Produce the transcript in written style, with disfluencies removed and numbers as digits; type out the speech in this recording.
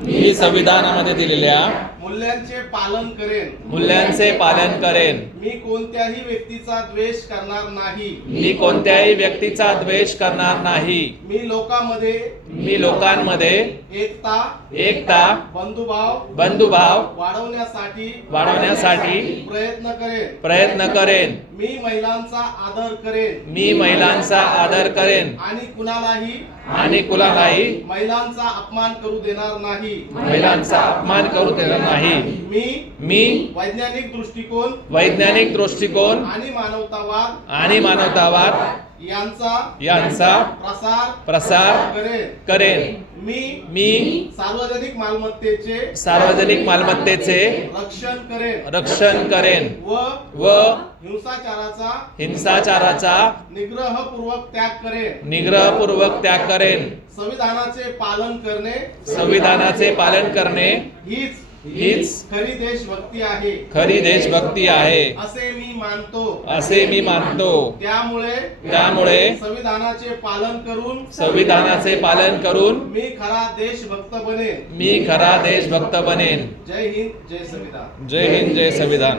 मी संविधानामध्ये दिलेल्या मूल्यांचे पालन करेन. मी कोणत्याही व्यक्तीचा द्वेष करणार नाही. मी लोकांमध्ये एकता बंधुभाव वाढवण्यासाठी प्रयत्न करेन. मी महिलांचा आदर करेन आणि कुणालाही महिलांचा अपमान करू देणार नाही. मी वैज्ञानिक दृष्टिकोन आणि मानवतावाद यांचा प्रसार करेन. मी सार्वजनिक मालमत्तेचे रक्षण करेन व हिंसाचाराचा निग्रहपूर्वक त्याग करेन. संविधानाचे पालन करणे हीच खरी देशभक्ती आहे असे मी मानतो. त्यामुळे संविधानाचे पालन करून मी खरा देशभक्त बनेन. जय हिंद, जय संविधान.